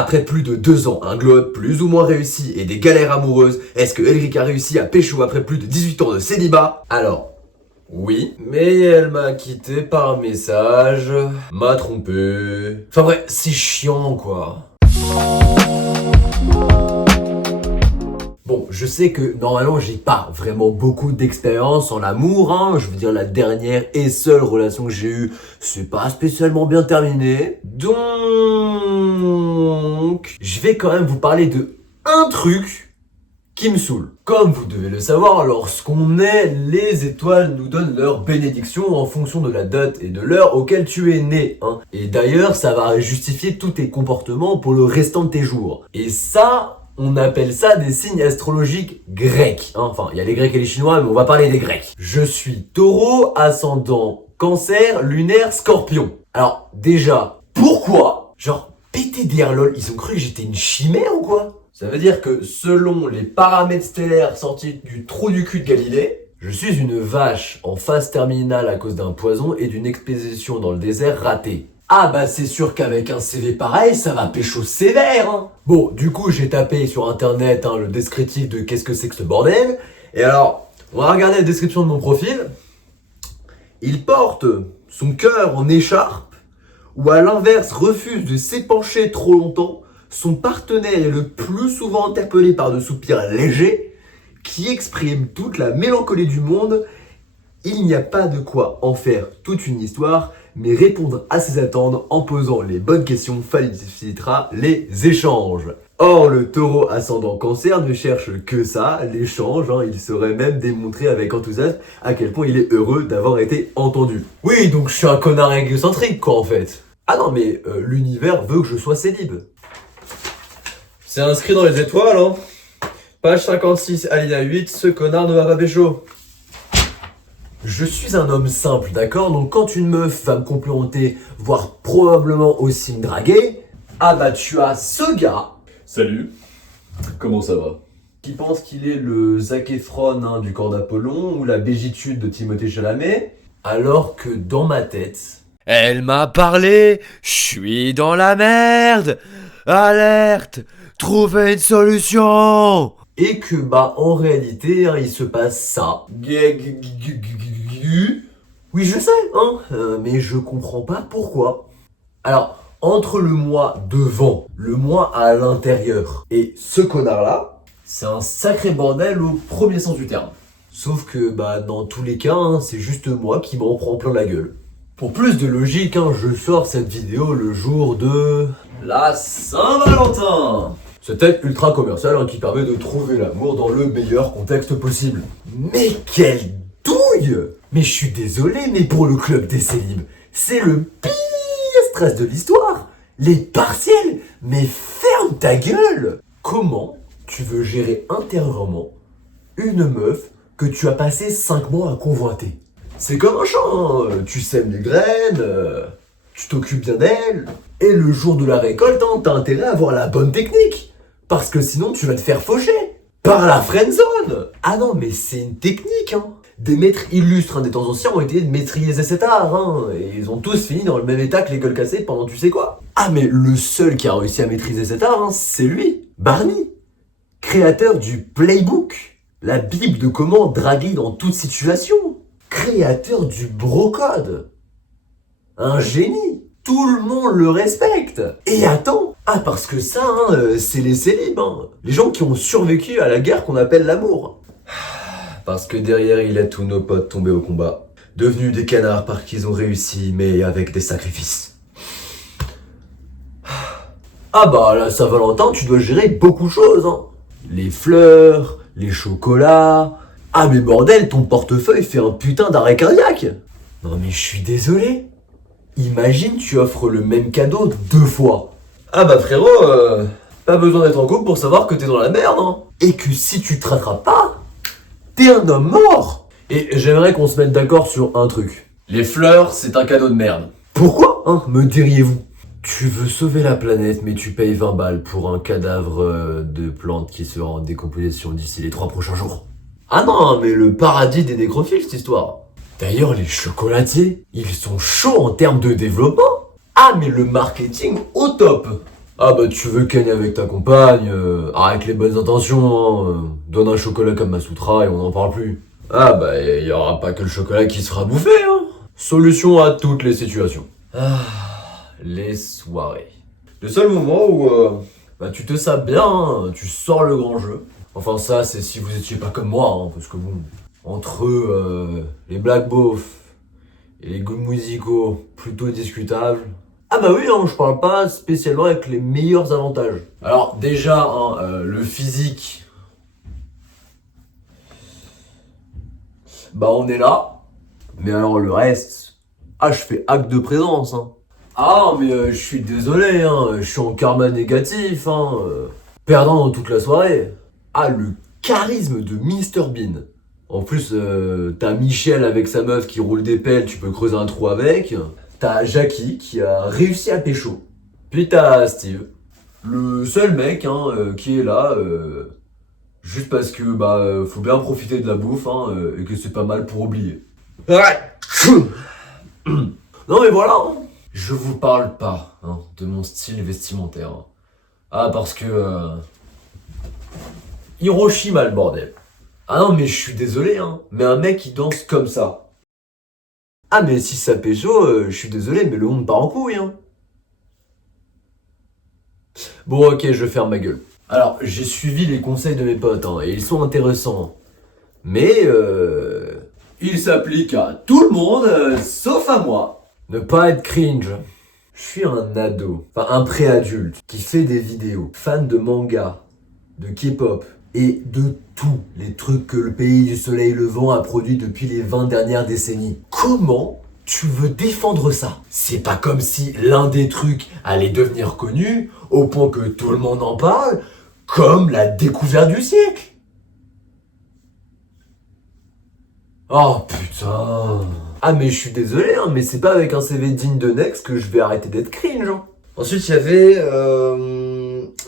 Après plus de 2 ans, un glow-up plus ou moins réussi et des galères amoureuses, est-ce que Elric a réussi à pécho après plus de 18 ans de célibat? Alors, oui, mais elle m'a quitté par message, m'a trompé... Enfin bref, c'est chiant quoi. Bon, je sais que normalement j'ai pas vraiment beaucoup d'expérience en amour, hein. Je veux dire, la dernière et seule relation que j'ai eue, c'est pas spécialement bien terminé. Donc, je vais quand même vous parler de un truc qui me saoule. Comme vous devez le savoir, lorsqu'on est, les étoiles nous donnent leur bénédiction en fonction de la date et de l'heure auquel tu es né, hein. Et d'ailleurs, ça va justifier tous tes comportements pour le restant de tes jours. Et ça... on appelle ça des signes astrologiques grecs. Enfin, il y a les grecs et les chinois, mais on va parler des grecs. Je suis taureau, ascendant cancer, lunaire, scorpion. Alors, déjà, pourquoi? Genre, PTDR lol, ils ont cru que j'étais une chimère ou quoi? Ça veut dire que selon les paramètres stellaires sortis du trou du cul de Galilée, je suis une vache en phase terminale à cause d'un poison et d'une expédition dans le désert ratée. Ah bah c'est sûr qu'avec un CV pareil, ça va pécho sévère, hein. Bon, du coup j'ai tapé sur internet le descriptif de qu'est-ce que c'est que ce bordel. Et alors, on va regarder la description de mon profil. Il porte son cœur en écharpe, ou à l'inverse refuse de s'épancher trop longtemps. Son partenaire est le plus souvent interpellé par de soupirs légers, qui expriment toute la mélancolie du monde. Il n'y a pas de quoi en faire toute une histoire, mais répondre à ses attentes en posant les bonnes questions facilitera les échanges. Or, le taureau ascendant cancer ne cherche que ça, l'échange. Il saurait même démontrer avec enthousiasme à quel point il est heureux d'avoir été entendu. Oui, donc je suis un connard égocentrique quoi en fait. Ah non mais l'univers veut que je sois célib. C'est inscrit dans les étoiles, hein. Page 56, alinéa 8, ce connard ne va pas pécho. Je suis un homme simple, d'accord? Donc quand une meuf va me complimenter, voire probablement aussi me draguer, ah bah tu as ce gars... Salut, comment ça va? Qui pense qu'il est le Zac Efron du corps d'Apollon ou la Bégitude de Timothée Chalamet, alors que dans ma tête... Elle m'a parlé, je suis dans la merde. Alerte, trouvez une solution. Et que en réalité, il se passe ça. Oui, je sais, mais je comprends pas pourquoi. Alors, entre le moi devant, le moi à l'intérieur, et ce connard-là, c'est un sacré bordel au premier sens du terme. Sauf que, dans tous les cas, c'est juste moi qui m'en prends plein la gueule. Pour plus de logique, je sors cette vidéo le jour de... la Saint-Valentin. C'est peut-être ultra commercial qui permet de trouver l'amour dans le meilleur contexte possible. Mais quelle douille! Mais je suis désolé, mais pour le club des célibes, c'est le pire stress de l'histoire. Les partiels, mais ferme ta gueule! Comment tu veux gérer intérieurement une meuf que tu as passé 5 mois à convoiter? C'est comme un champ, tu sèmes les graines, tu t'occupes bien d'elle, et le jour de la récolte, t'as intérêt à avoir la bonne technique. Parce que sinon tu vas te faire faucher par la friendzone. Ah non mais c'est une technique. Des maîtres illustres des temps anciens ont essayé de maîtriser cet art. Et ils ont tous fini dans le même état que les gueules cassées pendant tu sais quoi. Ah mais le seul qui a réussi à maîtriser cet art, c'est lui, Barney. Créateur du Playbook, la bible de comment draguer dans toute situation. Créateur du brocode. Un génie. Tout le monde le respecte. Et attends, parce que ça, c'est les célibes, les gens qui ont survécu à la guerre qu'on appelle l'amour. Parce que derrière, il a tous nos potes tombés au combat, devenus des canards parce qu'ils ont réussi, mais avec des sacrifices. Ah la Saint-Valentin, tu dois gérer beaucoup de choses, Les fleurs, les chocolats... Ah mais bordel, ton portefeuille fait un putain d'arrêt cardiaque. Non mais je suis désolé. Imagine tu offres le même cadeau 2 fois. Ah frérot, pas besoin d'être en couple pour savoir que t'es dans la merde, Et que si tu te rattrapes pas, t'es un homme mort. Et j'aimerais qu'on se mette d'accord sur un truc. Les fleurs, c'est un cadeau de merde. Pourquoi, me diriez-vous? Tu veux sauver la planète, mais tu payes 20 balles pour un cadavre de plante qui sera en décomposition d'ici les 3 prochains jours. Ah non, mais le paradis des nécrophiles, cette histoire. D'ailleurs, les chocolatiers, ils sont chauds en termes de développement. Ah, mais le marketing au top. Ah bah tu veux ken avec ta compagne, avec les bonnes intentions, donne un chocolat comme Masutra et on n'en parle plus. Ah bah il y aura pas que le chocolat qui sera bouffé, hein. Solution à toutes les situations. Ah, les soirées. Le seul moment où bah tu te sapes bien, hein, tu sors le grand jeu. Enfin ça c'est si vous étiez pas comme moi, hein, parce que bon, entre les black beaufs et les goûts musicaux plutôt discutables. Ah bah oui, hein, je parle pas spécialement avec les meilleurs avantages. Alors déjà, hein, le physique, bah on est là. Mais alors le reste, ah je fais acte de présence. Hein. Ah mais je suis désolé, hein, je suis en karma négatif, hein, perdant dans toute la soirée. Ah le charisme de Mr Bean. En plus, t'as Michel avec sa meuf qui roule des pelles, tu peux creuser un trou avec. T'as Jackie qui a réussi à pécho. Puis t'as Steve, le seul mec hein, qui est là, juste parce que bah faut bien profiter de la bouffe hein, et que c'est pas mal pour oublier. Ouais. Non mais voilà, hein. Je vous parle pas hein, de mon style vestimentaire. Hein. Ah parce que Hiroshima le bordel. Ah non mais je suis désolé hein, mais un mec qui danse comme ça. Ah mais si ça pécho, je suis désolé mais le monde part en couille hein. Bon ok je ferme ma gueule. Alors j'ai suivi les conseils de mes potes hein, et ils sont intéressants. Mais ils s'appliquent à tout le monde sauf à moi. Ne pas être cringe. Je suis un ado, enfin un préadulte qui fait des vidéos, fan de manga, de K-pop et de tous les trucs que le pays du soleil levant a produit depuis les 20 dernières décennies. Comment tu veux défendre ça? C'est pas comme si l'un des trucs allait devenir connu au point que tout le monde en parle, comme la découverte du siècle. Oh putain. Ah mais je suis désolé, hein, mais c'est pas avec un CV digne de Next que je vais arrêter d'être cringe. Hein. Ensuite il y avait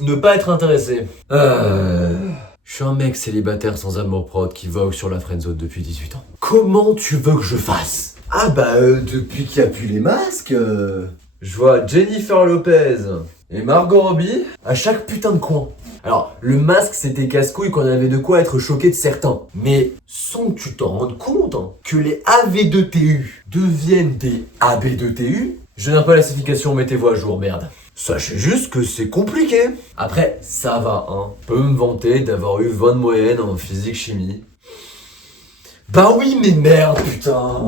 ne pas être intéressé. Je suis un mec célibataire sans amour propre qui vogue sur la friendzone depuis 18 ans. Comment tu veux que je fasse? Ah bah depuis qu'il n'y a plus les masques, je vois Jennifer Lopez et Margot Robbie à chaque putain de coin. Alors, le masque c'était casse-couille qu'on avait de quoi être choqué de certains. Mais sans que tu t'en rendes compte hein, que les AV2TU deviennent des AB2TU, je n'ai pas la classification, mettez-vous à jour, merde. Sachez juste que c'est compliqué. Après, ça va, hein. Je peux me vanter d'avoir eu 20 de moyenne en physique-chimie. Bah oui, mais merde, putain.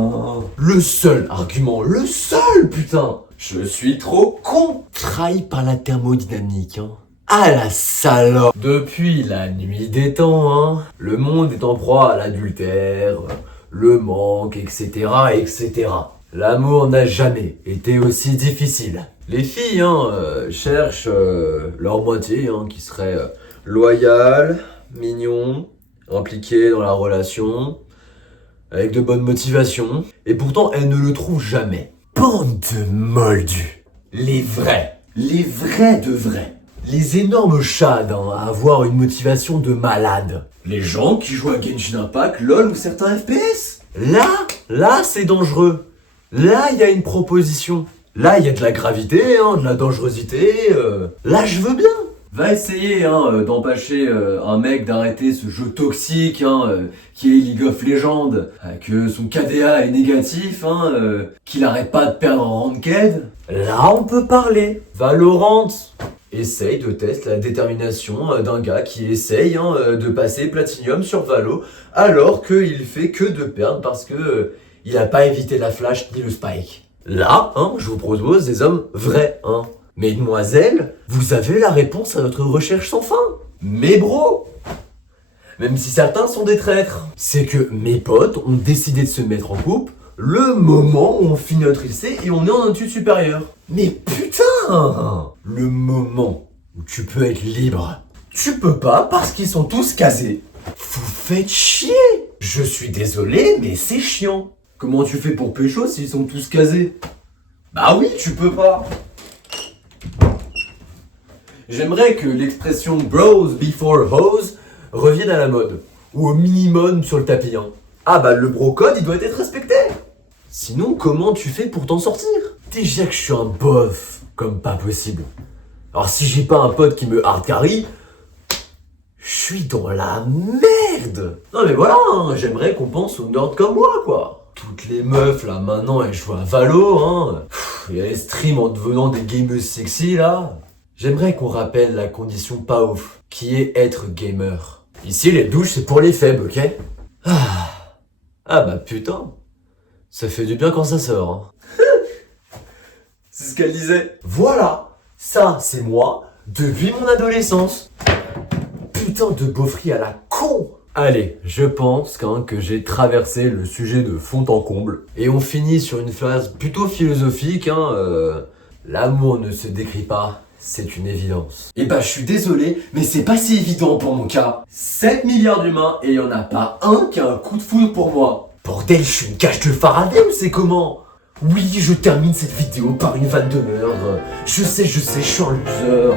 Le seul argument, le seul, putain. Je suis trop con. Trahi par la thermodynamique, hein. Ah la salope. Depuis la nuit des temps, hein, le monde est en proie à l'adultère, le manque, etc., etc. L'amour n'a jamais été aussi difficile. Les filles cherchent leur moitié qui serait loyal, mignon, impliqué dans la relation, avec de bonnes motivations, et pourtant elles ne le trouvent jamais. Bande de moldus. Les vrais de vrais. Les énormes chades à avoir une motivation de malade. Les gens qui jouent à Genshin Impact, LOL ou certains FPS. Là c'est dangereux. Là il y a une proposition. Là il y a de la gravité, de la dangerosité. Là je veux bien. Va essayer d'empêcher un mec d'arrêter ce jeu toxique qui est League of Legends, que son KDA est négatif, qu'il arrête pas de perdre en ranked. Là on peut parler. Valorant essaye de tester la détermination d'un gars qui essaye de passer Platinum sur Valo alors qu'il fait que de perdre parce que il a pas évité la flash ni le spike. Là, je vous propose des hommes vrais. Mesdemoiselles, vous avez la réponse à notre recherche sans fin. Mais bro, même si certains sont des traîtres, c'est que mes potes ont décidé de se mettre en couple le moment où on finit notre essai et on est en études supérieures. Mais putain, le moment où tu peux être libre, tu peux pas parce qu'ils sont tous casés. Vous faites chier. Je suis désolé, mais c'est chiant. Comment tu fais pour pécho s'ils sont tous casés? Bah oui, tu peux pas. J'aimerais que l'expression bros before hoes revienne à la mode. Ou au minimum sur le tapis. Ah bah le bro code il doit être respecté. Sinon comment tu fais pour t'en sortir? Déjà que je suis un bof comme pas possible. Alors si j'ai pas un pote qui me hard carry, je suis dans la merde. Non mais voilà, hein, j'aimerais qu'on pense aux nerds comme moi, quoi. Toutes les meufs, là, maintenant, elles jouent à Valo, hein. Et elles stream en devenant des gameuses sexy, là. J'aimerais qu'on rappelle la condition pas ouf, qui est être gamer. Ici, les douches, c'est pour les faibles, ok? Ah bah putain, ça fait du bien quand ça sort, hein. C'est ce qu'elle disait. Voilà, ça, c'est moi, depuis mon adolescence. Putain de beaufry à la con. Allez, je pense que j'ai traversé le sujet de fond en comble. Et on finit sur une phrase plutôt philosophique, hein. L'amour ne se décrit pas, c'est une évidence. Et bah je suis désolé, mais c'est pas si évident pour mon cas. 7 milliards d'humains et il y en a pas un qui a un coup de foudre pour moi. Bordel, je suis une cage de Faraday ou c'est comment? Oui, je termine cette vidéo par une vanne de meurtre. Je sais, je suis un loser.